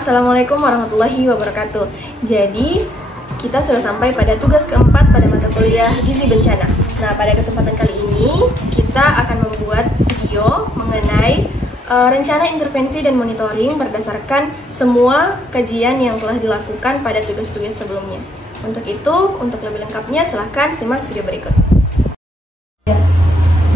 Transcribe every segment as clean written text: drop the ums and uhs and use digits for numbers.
Assalamualaikum warahmatullahi wabarakatuh. Jadi, kita sudah sampai pada tugas keempat pada mata kuliah Gizi Bencana. Nah, pada kesempatan kali ini, kita akan membuat video mengenai rencana intervensi dan monitoring berdasarkan semua kajian yang telah dilakukan pada tugas-tugas sebelumnya. Untuk itu, untuk lebih lengkapnya, silahkan simak video berikut.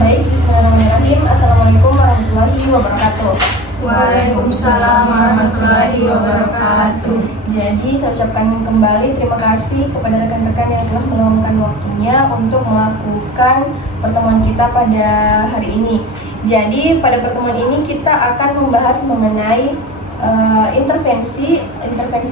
Baik, bismillahirrahmanirrahim. Assalamualaikum warahmatullahi wabarakatuh. Waalaikumsalam warahmatullahi wabarakatuh. Jadi saya ucapkan kembali terima kasih kepada rekan-rekan yang telah meluangkan waktunya untuk melakukan pertemuan kita pada hari ini. Jadi pada pertemuan ini kita akan membahas mengenai intervensi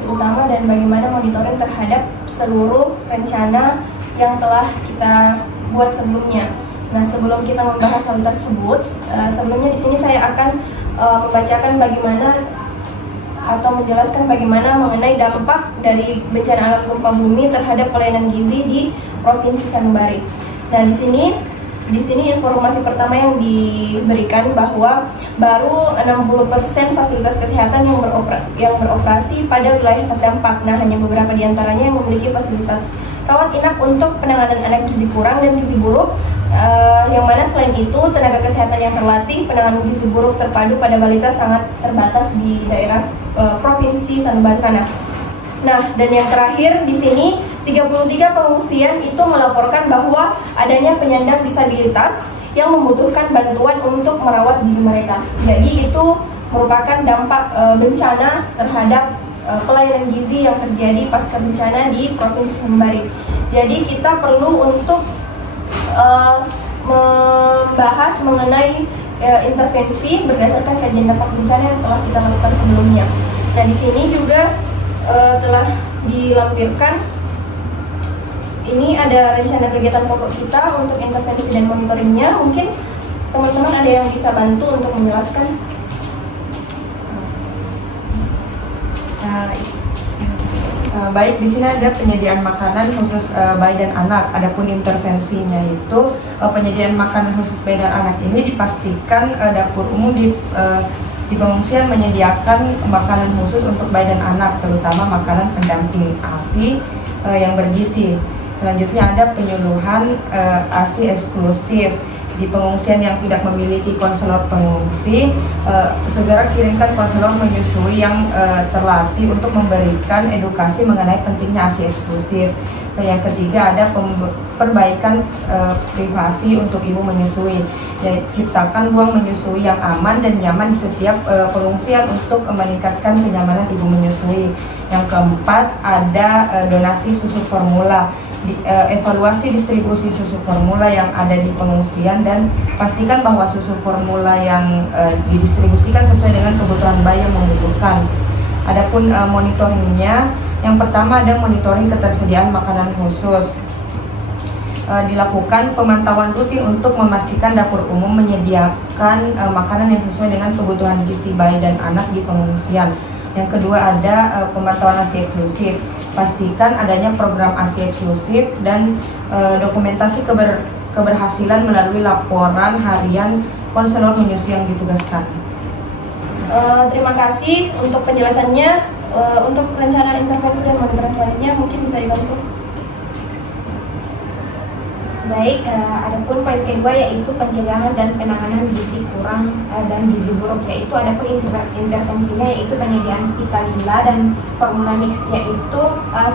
utama dan bagaimana monitoring terhadap seluruh rencana yang telah kita buat sebelumnya. Nah, sebelum kita membahas hal tersebut, sebelumnya di sini saya akan membacakan bagaimana atau menjelaskan bagaimana mengenai dampak dari bencana alam gempa bumi terhadap pelayanan gizi di Provinsi Sanubari. Nah, di sini informasi pertama yang diberikan bahwa baru 60% fasilitas kesehatan yang beroperasi pada wilayah terdampak. Nah, hanya beberapa di antaranya yang memiliki fasilitas rawat inap untuk penanganan anak gizi kurang dan gizi buruk. Yang mana selain itu tenaga kesehatan yang terlatih penanganan gizi buruk terpadu pada balita sangat terbatas di daerah Provinsi Sanubari sana. Nah, dan yang terakhir di sini 33 pengungsian itu melaporkan bahwa adanya penyandang disabilitas yang membutuhkan bantuan untuk merawat diri mereka. Jadi itu merupakan dampak bencana terhadap pelayanan gizi yang terjadi pasca bencana di Provinsi Sanubari. Jadi kita perlu untuk membahas mengenai intervensi berdasarkan kajian dampak bencana yang telah kita lakukan sebelumnya. Nah, di sini juga telah dilampirkan ini ada rencana kegiatan pokok kita untuk intervensi dan monitoringnya. Mungkin teman-teman ada yang bisa bantu untuk menjelaskan. Baik, di sini ada penyediaan makanan khusus bayi dan anak. Adapun intervensinya itu penyediaan makanan khusus bayi dan anak ini dipastikan dapur umum di pengungsian menyediakan makanan khusus untuk bayi dan anak, terutama makanan pendamping ASI yang bergizi. Selanjutnya ada penyuluhan ASI eksklusif. Di pengungsian yang tidak memiliki konselor pengungsi, segera kirimkan konselor menyusui yang terlatih untuk memberikan edukasi mengenai pentingnya ASI eksklusif. Yang ketiga ada perbaikan privasi untuk ibu menyusui. Ciptakan ruang menyusui yang aman dan nyaman di setiap pengungsian untuk meningkatkan kenyamanan ibu menyusui. Yang keempat ada donasi susu formula. Evaluasi distribusi susu formula yang ada di pengungsian dan pastikan bahwa susu formula yang didistribusikan sesuai dengan kebutuhan bayi yang membutuhkan. Adapun monitoringnya, yang pertama ada monitoring ketersediaan makanan khusus. Dilakukan pemantauan rutin untuk memastikan dapur umum menyediakan makanan yang sesuai dengan kebutuhan gizi bayi dan anak di pengungsian. Yang kedua ada pemantauan ASI eksklusif. Pastikan adanya program ASI eksklusif dan dokumentasi keberhasilan melalui laporan harian konselor menyusui yang ditugaskan. Terima kasih untuk penjelasannya. Untuk rencana intervensi dan monitoring selanjutnya mungkin bisa dibantu. Baik, adapun poin kedua yaitu pencegahan dan penanganan gizi kurang dan gizi buruk, yaitu adapun intervensinya yaitu penyediaan pita lila dan formula mix, yaitu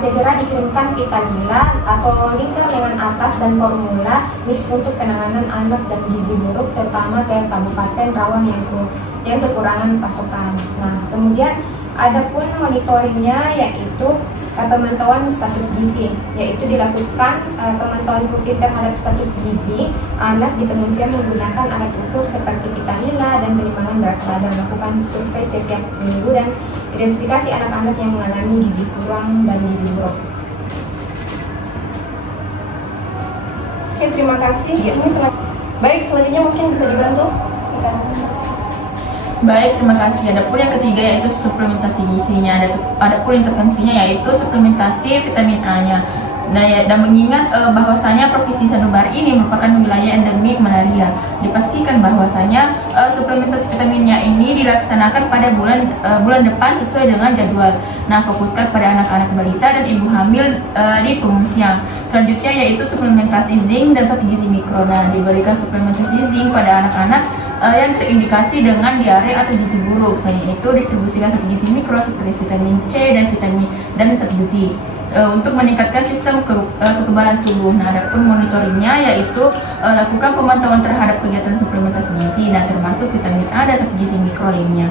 segera dikirimkan pita lila atau lingkar lengan atas dan formula mix untuk penanganan anak dan gizi buruk terutama ke Kabupaten Rawang yang kekurangan pasokan. Nah, kemudian adapun monitoringnya yaitu pemantauan status gizi, yaitu dilakukan pemantauan rutin terhadap status gizi anak di pengungsian menggunakan alat ukur seperti pita lila dan penimbangan berat badan, melakukan survei setiap minggu dan identifikasi anak-anak yang mengalami gizi kurang dan gizi buruk. Oke, terima kasih. Baik, selanjutnya mungkin bisa dibantu. Baik, terima kasih. Adapun yang ketiga yaitu suplementasi gizinya. Adapun intervensinya yaitu suplementasi vitamin A-nya. Nah, dan mengingat bahwasanya Provinsi Sanubari ini merupakan wilayah endemik malaria, dipastikan bahwasanya suplementasi vitaminnya ini dilaksanakan pada bulan depan sesuai dengan jadwal. Nah, fokuskan pada anak-anak balita dan ibu hamil di pengungsian. Selanjutnya yaitu suplementasi zinc dan zat gizi mikro. Nah, diberikan suplementasi zinc pada anak-anak yang terindikasi dengan diare atau gizi buruk. Selain itu, distribusikan zat gizi mikro seperti vitamin C dan zat gizi untuk meningkatkan sistem kekebalan tubuh. Nah, adapun monitoringnya yaitu lakukan pemantauan terhadap kegiatan suplementasi gizi, nah termasuk vitamin A dan zat gizi mikro lainnya.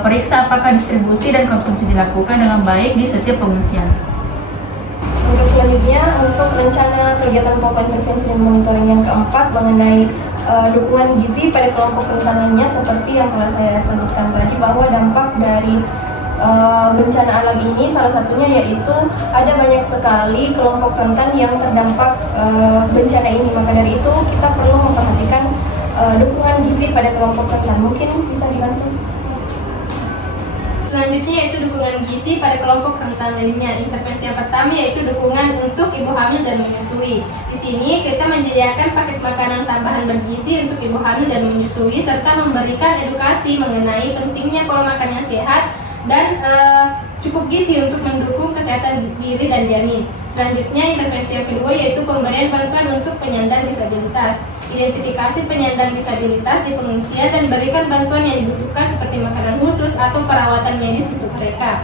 Periksa apakah distribusi dan konsumsi dilakukan dengan baik di setiap pengungsian. Untuk selanjutnya, untuk rencana kegiatan pokok intervensi dan monitoring yang keempat mengenai dukungan gizi pada kelompok rentan lainnya, seperti yang telah saya sebutkan tadi, bahwa dampak dari bencana alam ini salah satunya yaitu ada banyak sekali kelompok rentan yang terdampak bencana ini. Maka dari itu kita perlu memperhatikan dukungan gizi pada kelompok rentan. Mungkin bisa dibantu. Selanjutnya yaitu dukungan gizi pada kelompok rentan lainnya. Intervensi yang pertama yaitu dukungan untuk ibu hamil dan menyusui. Di sini kita menyediakan paket makanan tambahan bergizi untuk ibu hamil dan menyusui, serta memberikan edukasi mengenai pentingnya pola makan yang sehat dan cukup gizi untuk mendukung kesehatan diri dan janin. Selanjutnya, intervensi yang kedua yaitu pemberian bantuan untuk penyandang disabilitas. Identifikasi penyandang disabilitas di pengungsian dan berikan bantuan yang dibutuhkan seperti makanan khusus atau perawatan medis untuk mereka.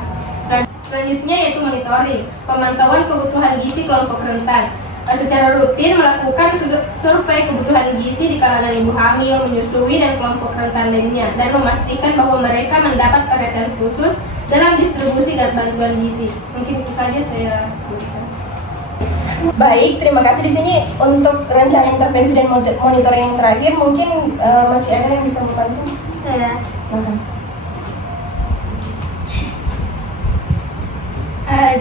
Selanjutnya yaitu monitoring, pemantauan kebutuhan gizi kelompok rentan. Secara rutin melakukan survei kebutuhan gizi di kalangan ibu hamil, menyusui, dan kelompok rentan lainnya, dan memastikan bahwa mereka mendapat perhatian khusus dalam distribusi dan bantuan gizi. Mungkin itu saja saya tuliskan. Baik, terima kasih. Di sini untuk rencana intervensi dan monitoring yang terakhir, mungkin masih ada yang bisa membantu? Saya. Silakan.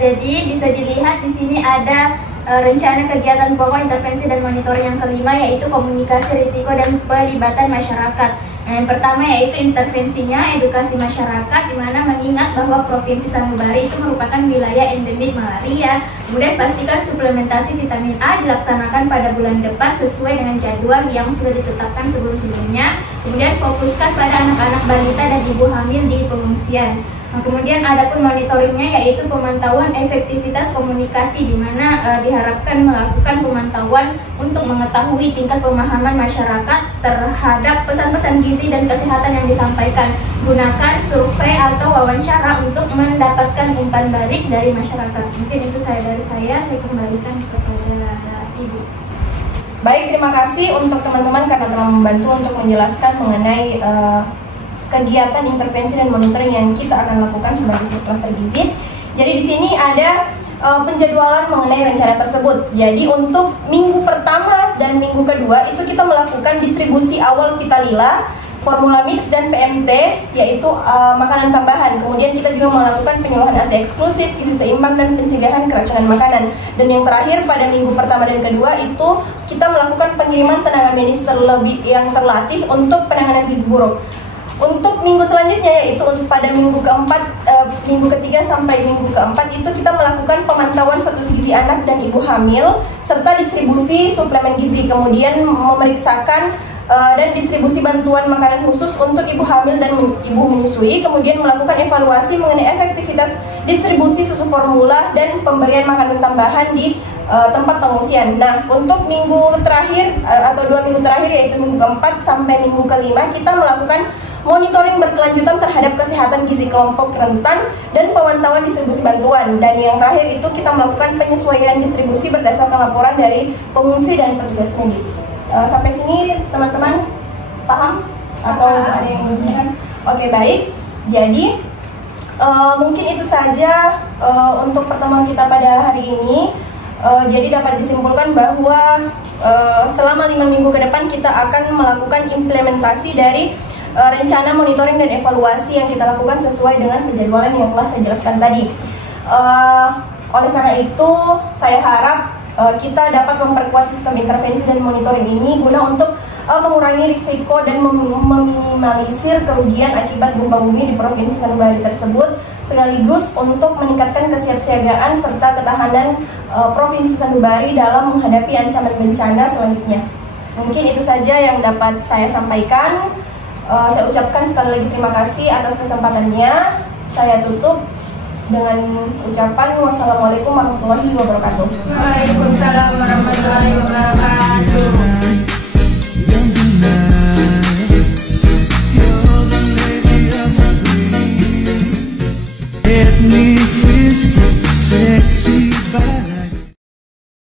Jadi bisa dilihat di sini ada rencana kegiatan pokok intervensi dan monitoring yang kelima, yaitu komunikasi risiko dan pelibatan masyarakat. Nah, yang pertama yaitu intervensinya edukasi masyarakat, di mana mengingat bahwa Provinsi Sanubari itu merupakan wilayah endemik malaria. Kemudian pastikan suplementasi vitamin A dilaksanakan pada bulan depan sesuai dengan jadwal yang sudah ditetapkan sebelum-sebelumnya. Kemudian fokuskan pada anak-anak balita dan ibu hamil di pengungsian. Nah, kemudian ada pun monitoringnya yaitu pemantauan efektivitas komunikasi, di mana diharapkan melakukan pemantauan untuk mengetahui tingkat pemahaman masyarakat terhadap pesan-pesan gizi dan kesehatan yang disampaikan. Gunakan survei atau wawancara untuk mendapatkan umpan balik dari masyarakat. Mungkin itu dari saya kembalikan kepada Ibu. Baik, terima kasih untuk teman-teman karena telah membantu untuk menjelaskan mengenai kegiatan intervensi dan monitoring yang kita akan lakukan sebagai subklaster gizi. Jadi di sini ada penjadwalan mengenai rencana tersebut. Jadi untuk minggu pertama dan minggu kedua itu kita melakukan distribusi awal Vitalila, formula mix dan PMT, yaitu makanan tambahan. Kemudian kita juga melakukan penyuluhan ASI eksklusif, gizi seimbang, dan pencegahan keracunan makanan. Dan yang terakhir pada minggu pertama dan kedua itu kita melakukan pengiriman tenaga medis yang terlatih untuk penanganan gizi buruk. Untuk minggu selanjutnya yaitu pada minggu keempat, minggu ketiga sampai minggu keempat itu kita melakukan pemantauan status gizi anak dan ibu hamil serta distribusi suplemen gizi, kemudian memeriksakan dan distribusi bantuan makanan khusus untuk ibu hamil dan ibu menyusui, kemudian melakukan evaluasi mengenai efektivitas distribusi susu formula dan pemberian makanan tambahan di tempat pengungsian. Nah, untuk minggu terakhir atau 2 minggu terakhir yaitu minggu keempat sampai minggu kelima kita melakukan monitoring berkelanjutan terhadap kesehatan gizi kelompok rentan dan pemantauan distribusi bantuan. Dan yang terakhir itu kita melakukan penyesuaian distribusi berdasarkan laporan dari pengungsi dan petugas medis. Sampai sini teman-teman paham atau ada yang belum? Oke, baik. Jadi mungkin itu saja untuk pertemuan kita pada hari ini. Jadi dapat disimpulkan bahwa selama 5 minggu ke depan kita akan melakukan implementasi dari rencana monitoring dan evaluasi yang kita lakukan sesuai dengan penjadwalan yang telah saya jelaskan tadi. Oleh karena itu, saya harap kita dapat memperkuat sistem intervensi dan monitoring ini guna untuk mengurangi risiko dan meminimalisir kerugian akibat gempa bumi di Provinsi Sanubari tersebut, sekaligus untuk meningkatkan kesiapsiagaan serta ketahanan Provinsi Sanubari dalam menghadapi ancaman bencana selanjutnya. Mungkin itu saja yang dapat saya sampaikan. Saya ucapkan sekali lagi terima kasih atas kesempatannya. Saya tutup dengan ucapan wassalamualaikum warahmatullahi wabarakatuh. Waalaikumsalam warahmatullahi wabarakatuh.